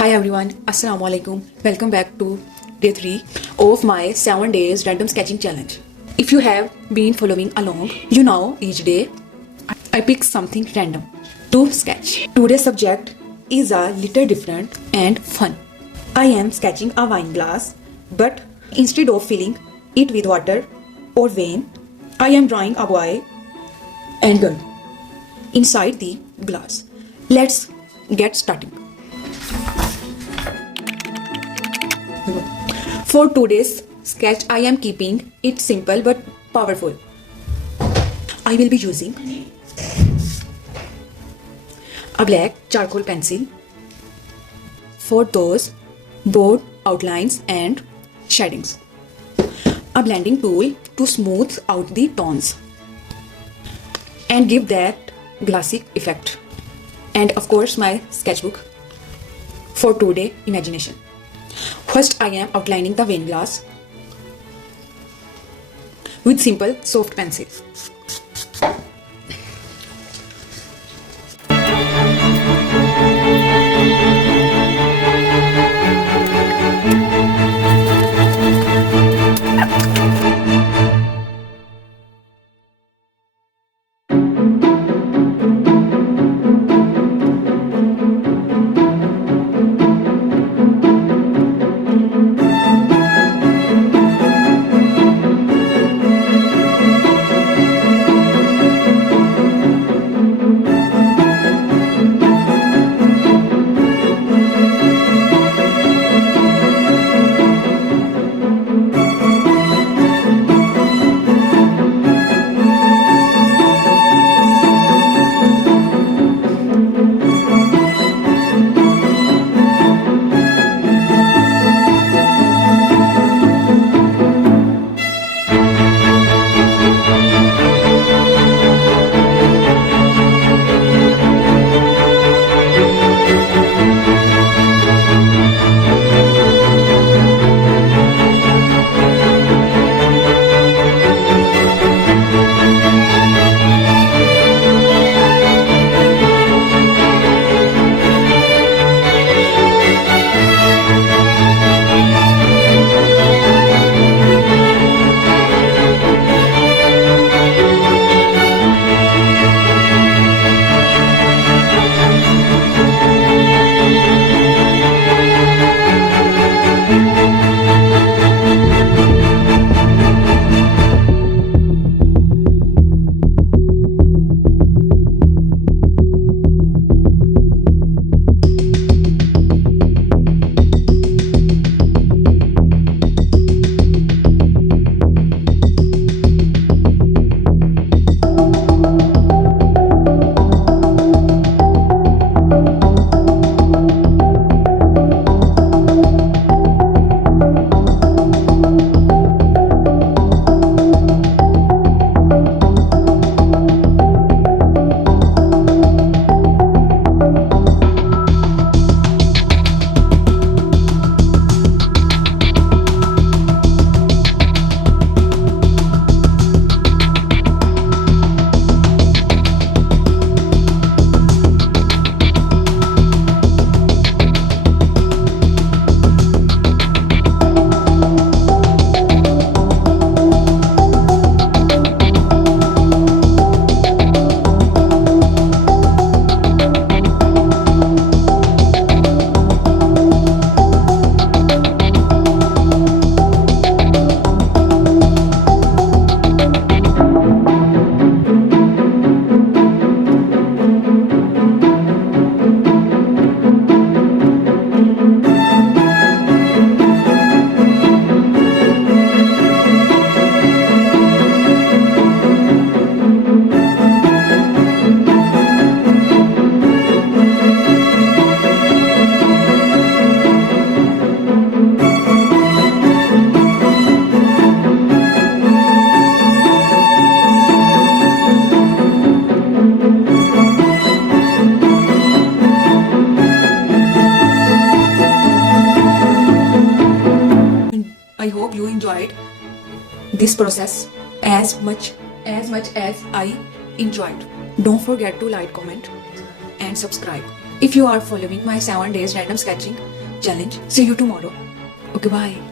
Hi everyone, Assalamu alaikum. Welcome back to day 3 of my 7 days random sketching challenge. If you have been following along, you know each day I pick something random to sketch. Today's subject is a little different and fun. I am sketching a wine glass, but instead of filling it with water or wine, I am drawing a boy and girl inside the glass. Let's get started. For today's sketch, I am keeping it simple but powerful. I will be using a black charcoal pencil for those bold outlines and shadings, a blending tool to smooth out the tones and give that glassy effect, and of course my sketchbook for today imagination. First, I am outlining the wine glass with simple soft pencil. I hope you enjoyed this process as much as I enjoyed. Don't forget to like, comment and subscribe. If you are following my 7 days random sketching challenge, see you tomorrow. Okay, bye.